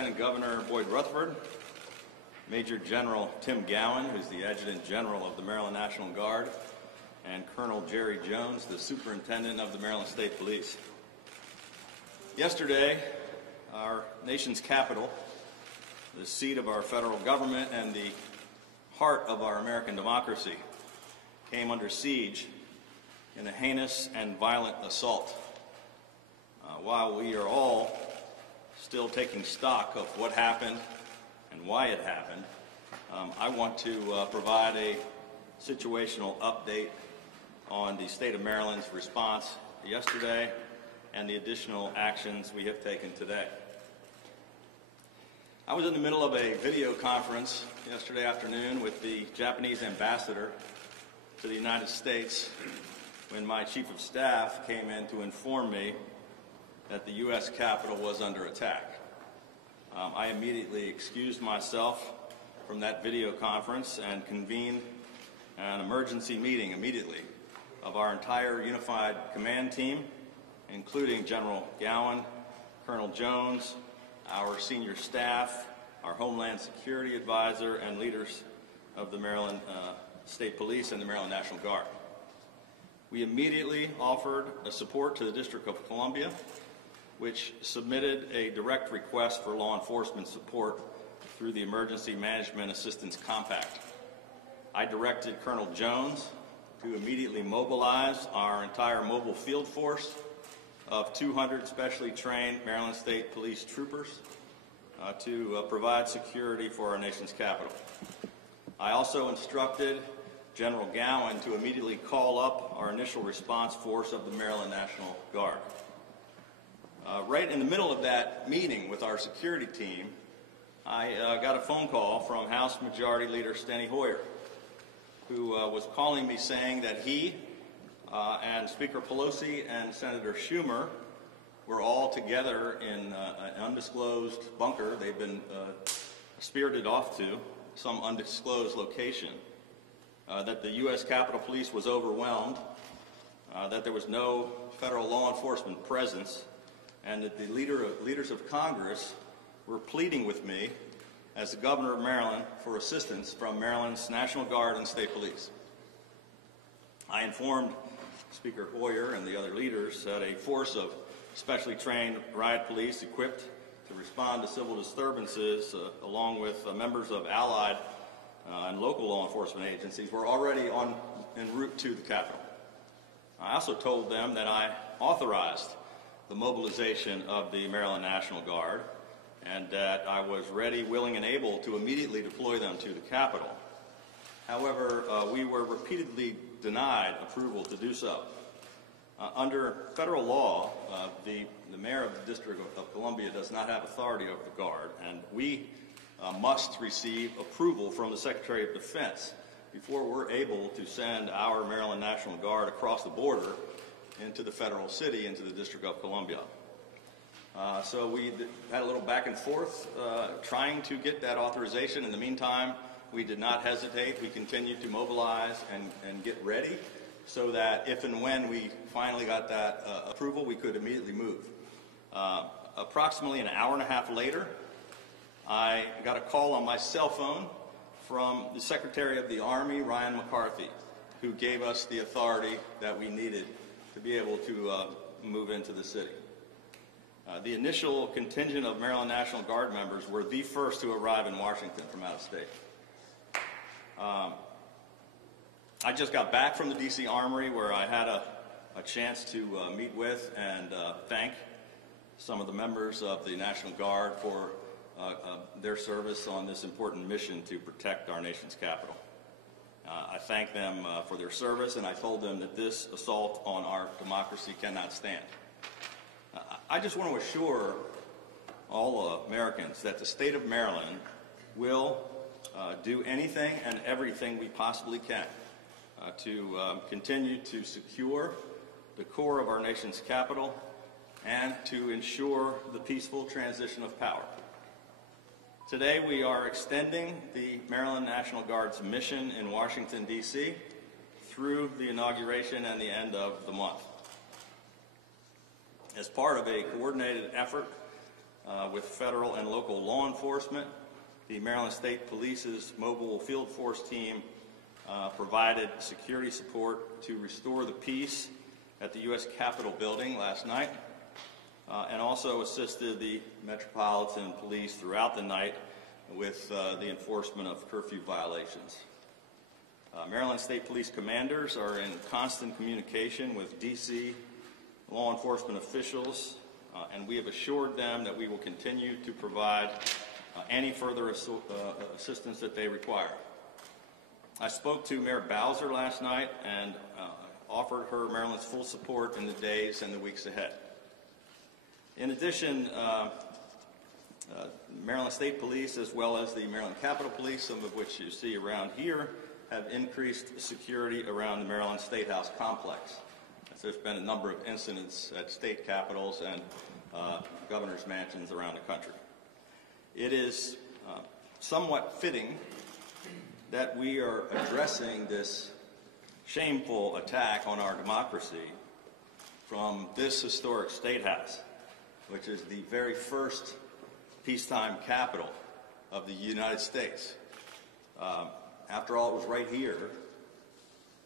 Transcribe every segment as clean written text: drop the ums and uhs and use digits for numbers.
Lieutenant Governor Boyd Rutherford, Major General Tim Gowan, who's the Adjutant General of the Maryland National Guard, and Colonel Jerry Jones, the Superintendent of the Maryland State Police. Yesterday, our nation's capital, the seat of our federal government and the heart of our American democracy, came under siege in a heinous and violent assault. While we are all still taking stock of what happened and why it happened, I want to provide a situational update on the state of Maryland's response yesterday and the additional actions we have taken today. I was in the middle of a video conference yesterday afternoon with the Japanese ambassador to the United States when my chief of staff came in to inform me that the U.S. Capitol was under attack. I immediately excused myself from that video conference and convened an emergency meeting immediately of our entire unified command team, including General Gowan, Colonel Jones, our senior staff, our Homeland Security Advisor, and leaders of the Maryland State Police and the Maryland National Guard. We immediately offered support to the District of Columbia, which submitted a direct request for law enforcement support through the Emergency Management Assistance Compact. I directed Colonel Jones to immediately mobilize our entire mobile field force of 200 specially trained Maryland State Police troopers to provide security for our nation's capital. I also instructed General Gowan to immediately call up our initial response force of the Maryland National Guard. Right in the middle of that meeting with our security team, I got a phone call from House Majority Leader Steny Hoyer, who was calling me saying that he and Speaker Pelosi and Senator Schumer were all together in an undisclosed bunker they've been spirited off to, some undisclosed location, that the U.S. Capitol Police was overwhelmed, that there was no federal law enforcement presence, and that the leaders of Congress were pleading with me as the Governor of Maryland for assistance from Maryland's National Guard and State Police. I informed Speaker Hoyer and the other leaders that a force of specially trained riot police equipped to respond to civil disturbances, along with members of allied and local law enforcement agencies, were already en route to the Capitol. I also told them that I authorized the mobilization of the Maryland National Guard and that I was ready, willing, and able to immediately deploy them to the Capitol. However, we were repeatedly denied approval to do so. Under federal law, the mayor of the District of Columbia does not have authority over the Guard, and we must receive approval from the Secretary of Defense before we're able to send our Maryland National Guard across the border into the federal city, into the District of Columbia. So we had a little back and forth trying to get that authorization. In the meantime, we did not hesitate. We continued to mobilize and get ready so that if and when we finally got that approval, we could immediately move. Approximately an hour and a half later, I got a call on my cell phone from the Secretary of the Army, Ryan McCarthy, who gave us the authority that we needed to be able to move into the city. The initial contingent of Maryland National Guard members were the first to arrive in Washington from out of state. I just got back from the D.C. Armory, where I had a chance to meet with and thank some of the members of the National Guard for their service on this important mission to protect our nation's capital. I thank them for their service, and I told them that this assault on our democracy cannot stand. I just want to assure all Americans that the state of Maryland will do anything and everything we possibly can to continue to secure the core of our nation's capital and to ensure the peaceful transition of power. Today we are extending the Maryland National Guard's mission in Washington, D.C. through the inauguration and the end of the month. As part of a coordinated effort with federal and local law enforcement. The Maryland State Police's mobile field force team provided security support to restore the peace at the U.S. Capitol building last night, and also assisted the Metropolitan Police throughout the night with the enforcement of curfew violations. Maryland State Police commanders are in constant communication with D.C. law enforcement officials, and we have assured them that we will continue to provide any further assistance that they require. I spoke to Mayor Bowser last night and offered her Maryland's full support in the days and the weeks ahead. In addition, Maryland State Police, as well as the Maryland Capitol Police, some of which you see around here, have increased security around the Maryland State House complex. There's been a number of incidents at state capitals and governor's mansions around the country. It is somewhat fitting that we are addressing this shameful attack on our democracy from this historic state house, which is the very first peacetime capital of the United States. After all, it was right here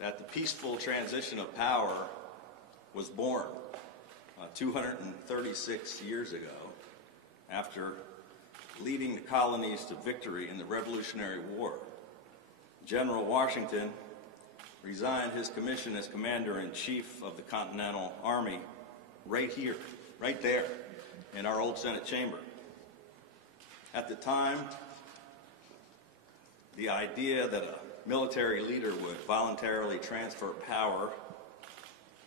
that the peaceful transition of power was born 236 years ago, after leading the colonies to victory in the Revolutionary War. General Washington resigned his commission as Commander-in-Chief of the Continental Army right here, right there, in our old Senate chamber. At the time, the idea that a military leader would voluntarily transfer power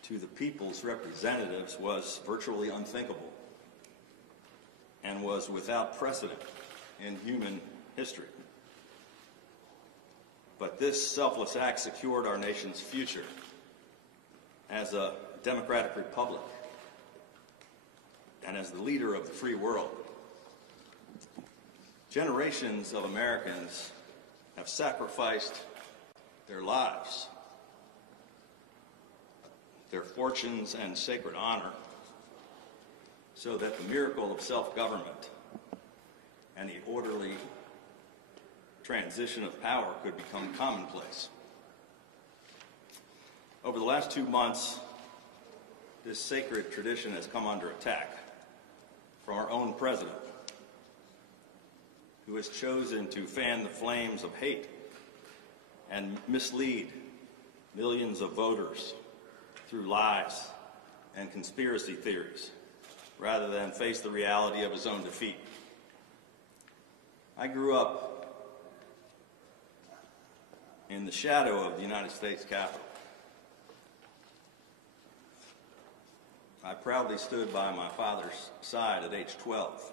to the people's representatives was virtually unthinkable and was without precedent in human history. But this selfless act secured our nation's future as a democratic republic and as the leader of the free world. Generations of Americans have sacrificed their lives, their fortunes, and sacred honor so that the miracle of self-government and the orderly transition of power could become commonplace. Over the last 2 months, this sacred tradition has come under attack from our own president, who has chosen to fan the flames of hate and mislead millions of voters through lies and conspiracy theories, rather than face the reality of his own defeat. I grew up in the shadow of the United States Capitol. I proudly stood by my father's side at age 12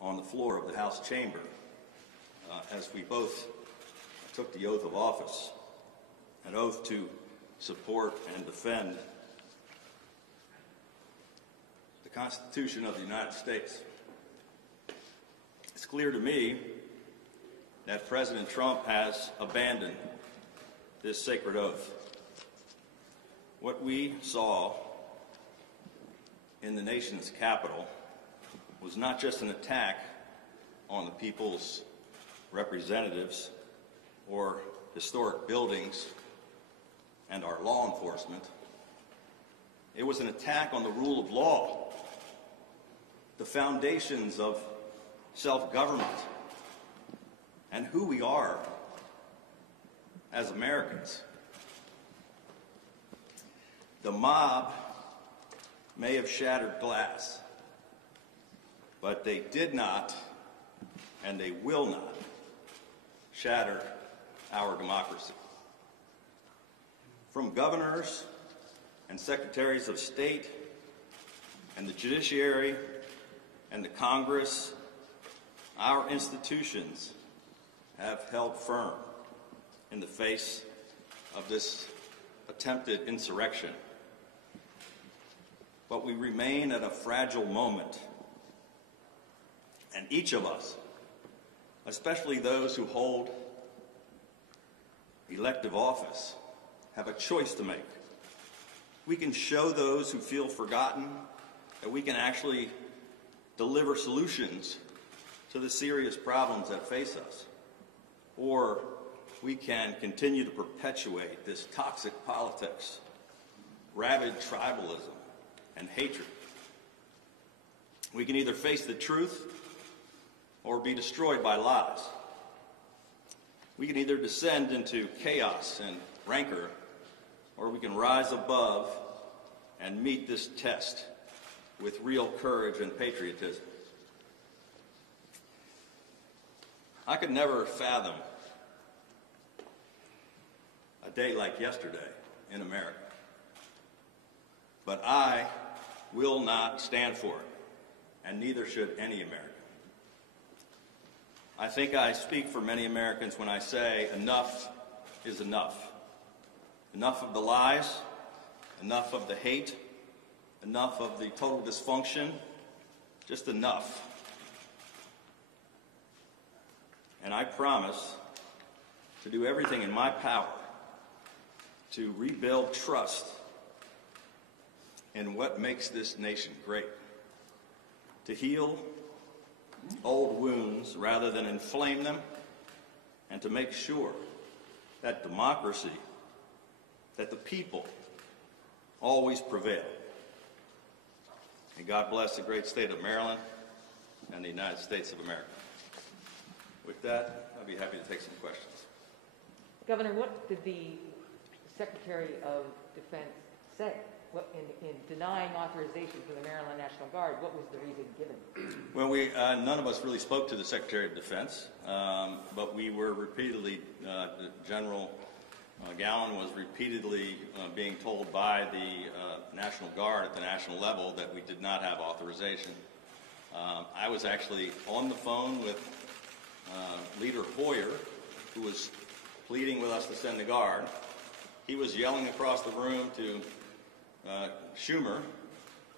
on the floor of the House chamber as we both took the oath of office, an oath to support and defend the Constitution of the United States. It's clear to me that President Trump has abandoned this sacred oath. What we saw in the nation's capital was not just an attack on the people's representatives or historic buildings and our law enforcement. It was an attack on the rule of law, the foundations of self-government, and who we are as Americans. The mob may have shattered glass, but they did not, and they will not, shatter our democracy. From governors and secretaries of state and the judiciary and the Congress, our institutions have held firm in the face of this attempted insurrection. But we remain at a fragile moment, and each of us, especially those who hold elective office, have a choice to make. We can show those who feel forgotten that we can actually deliver solutions to the serious problems that face us, or we can continue to perpetuate this toxic politics, rabid tribalism, and hatred. We can either face the truth or be destroyed by lies. We can either descend into chaos and rancor, or we can rise above and meet this test with real courage and patriotism. I could never fathom a day like yesterday in America, but I will not stand for it, and neither should any American. I think I speak for many Americans when I say enough is enough. Enough of the lies, enough of the hate, enough of the total dysfunction, just enough. And I promise to do everything in my power to rebuild trust in what makes this nation great, to heal old wounds rather than inflame them, and to make sure that democracy, that the people always prevail. And God bless the great state of Maryland and the United States of America. With that, I'll be happy to take some questions. Governor, what did the Secretary of Defense say? What, in denying authorization for the Maryland National Guard, what was the reason given? Well, none of us really spoke to the Secretary of Defense, but we were repeatedly, General Gowan was repeatedly being told by the National Guard at the national level that we did not have authorization. I was actually on the phone with Leader Hoyer, who was pleading with us to send the Guard. He was yelling across the room to Schumer,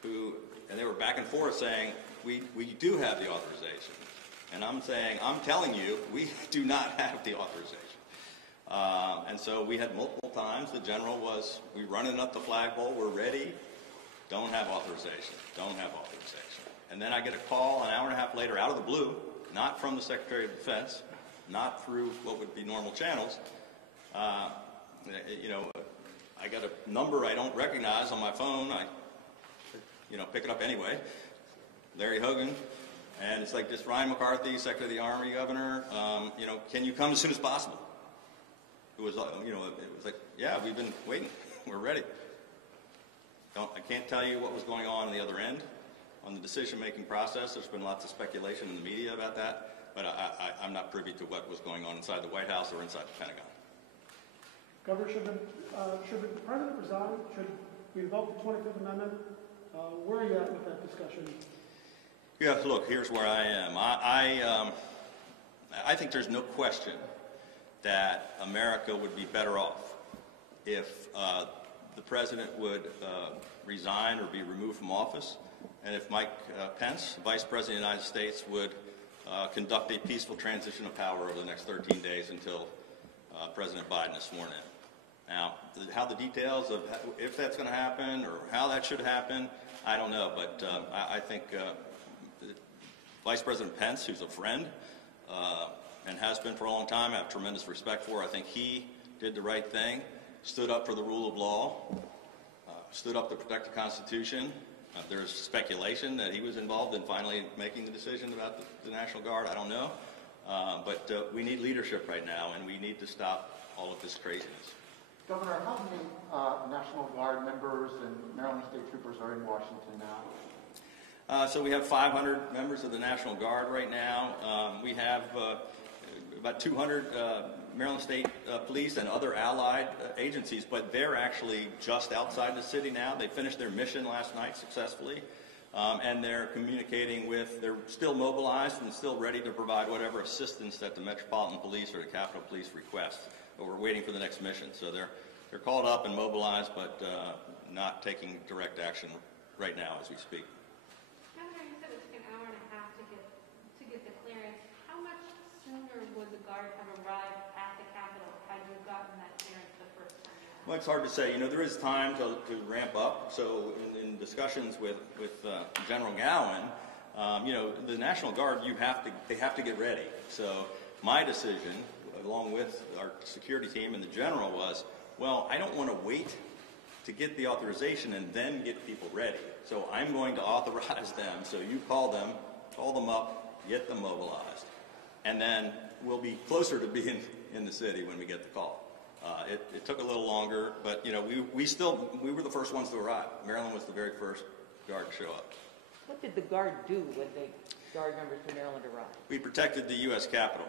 and they were back and forth saying, we do have the authorization. And I'm saying, I'm telling you, we do not have the authorization. And so we had multiple times, the general was, we running up the flagpole, we're ready, don't have authorization, don't have authorization. And then I get a call an hour and a half later out of the blue, not from the Secretary of Defense, not through what would be normal channels. I got a number I don't recognize on my phone. I, pick it up anyway. Larry Hogan, and it's like, just Ryan McCarthy, Secretary of the Army, Governor. Can you come as soon as possible? It was, it was like, yeah, we've been waiting. We're ready. I can't tell you what was going on the other end on the decision-making process. There's been lots of speculation in the media about that, but I'm not privy to what was going on inside the White House or inside the Pentagon. Governor, should the President resign? Should we invoke the 25th Amendment? Where are you at with that discussion? Yeah, look, here's where I am. I think there's no question that America would be better off if the President would resign or be removed from office, and if Mike Pence, Vice President of the United States, would conduct a peaceful transition of power over the next 13 days until President Biden is sworn in. Now, how the details of if that's going to happen or how that should happen, I don't know. But I think Vice President Pence, who's a friend and has been for a long time, I have tremendous respect for. I think he did the right thing, stood up for the rule of law, stood up to protect the Constitution. There's speculation that he was involved in finally making the decision about the National Guard. I don't know. But we need leadership right now, and we need to stop all of this craziness. Governor, how many National Guard members and Maryland State Troopers are in Washington now? So we have 500 members of the National Guard right now. We have about 200 Maryland State Police and other allied agencies, but they're actually just outside the city now. They finished their mission last night successfully. And they're communicating they're still mobilized and still ready to provide whatever assistance that the Metropolitan Police or the Capitol Police request. But we're waiting for the next mission. So they're called up and mobilized, but not taking direct action right now as we speak. Governor, you said it took an hour and a half to get the clearance. How much sooner would the Guard have arrived at the Capitol had you gotten that clearance the first time? Well, it's hard to say. There is time to ramp up. So in discussions with General Gowan, You know, the National Guard, they have to get ready. So my decision, along with our security team and the general, was, well, I don't want to wait to get the authorization and then get people ready. So I'm going to authorize them. So you call them up, get them mobilized, and then we'll be closer to being in the city when we get the call. It took a little longer, but you know, we were the first ones to arrive. Maryland was the very first Guard to show up. What did the Guard do when the Guard members from Maryland arrived? We protected the U.S. Capitol.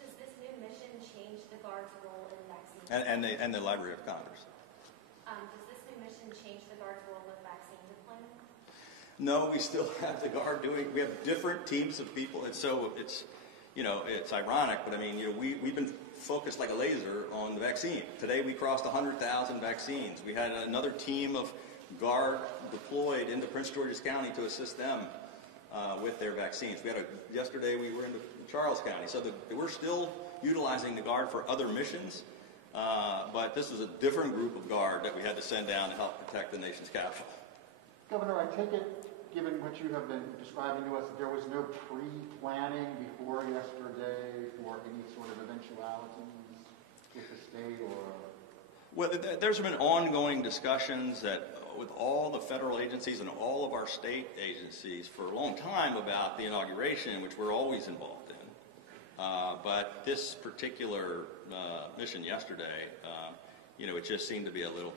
Does this new mission change the Guard's role in vaccine? And the Library of Congress. Does this new mission change the Guard's role with vaccine deployment? No, we still have the Guard we have different teams of people. It's you know, it's ironic, but I mean, you know, we've been focused like a laser on the vaccine. Today we crossed 100,000 vaccines. We had another team of Guard deployed into Prince George's County to assist them with their vaccines. Yesterday we were in Charles County, so we're still utilizing the Guard for other missions, but this is a different group of Guard that we had to send down to help protect the nation's capital. Governor, I take it, given what you have been describing to us, that there was no pre-planning before yesterday for any sort of eventualities with the state or... Well, there's been ongoing discussions with all the federal agencies and all of our state agencies for a long time about the inauguration, which we're always involved in. But this particular mission yesterday, you know, it just seemed to be a little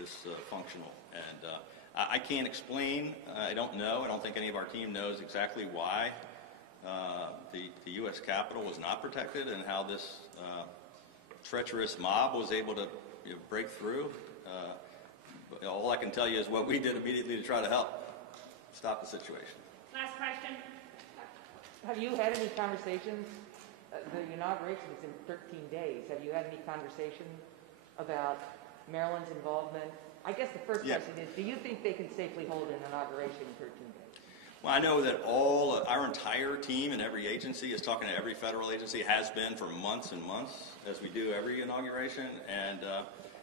dysfunctional. And I can't explain. I don't know. I don't think any of our team knows exactly why the U.S. Capitol was not protected and how this treacherous mob was able to break through. But all I can tell you is what we did immediately to try to help stop the situation. Last question. Have you had any conversations? The inauguration is in 13 days. Have you had any conversation about Maryland's involvement? I guess the first question is, do you think they can safely hold an inauguration in 13 days? Well, I know that our entire team and every agency is talking to every federal agency, has been for months and months, as we do every inauguration. And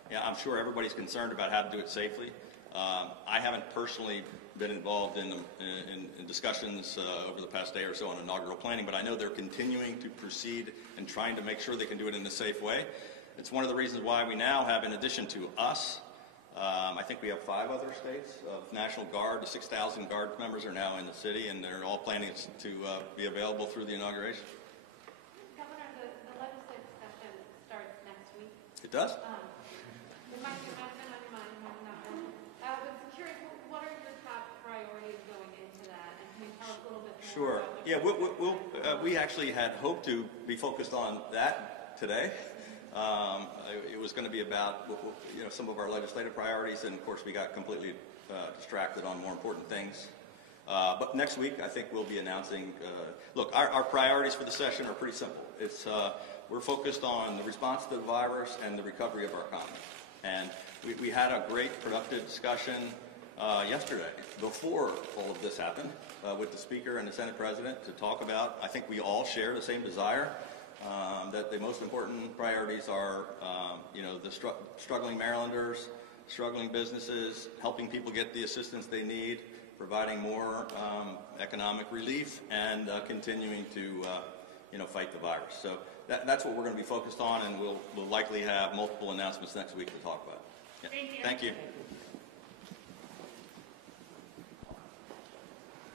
yeah, I'm sure everybody's concerned about how to do it safely. I haven't personally been involved in discussions over the past day or so on inaugural planning, but I know they're continuing to proceed and trying to make sure they can do it in a safe way. It's one of the reasons why we now have, in addition to us, I think we have 5 other states of National Guard. The 6,000 Guard members are now in the city, and they're all planning to be available through the inauguration. Governor, the legislative session starts next week. It does? It might have been on your mind, might not been. I was curious, what are your top priorities going into that? And can you tell us a little bit more Sure. about Yeah, we actually had hoped to be focused on that today. It was going to be about some of our legislative priorities, and of course we got completely distracted on more important things. But next week I think we'll be announcing. Look, our priorities for the session are pretty simple. We're focused on the response to the virus and the recovery of our economy. And we had a great productive discussion yesterday before all of this happened with the Speaker and the Senate President to talk about. I think we all share the same desire. That the most important priorities are, the struggling Marylanders, struggling businesses, helping people get the assistance they need, providing more economic relief, and continuing to, fight the virus. So that's what we're going to be focused on, and we'll likely have multiple announcements next week to talk about. Yeah. Thank you. Thank you.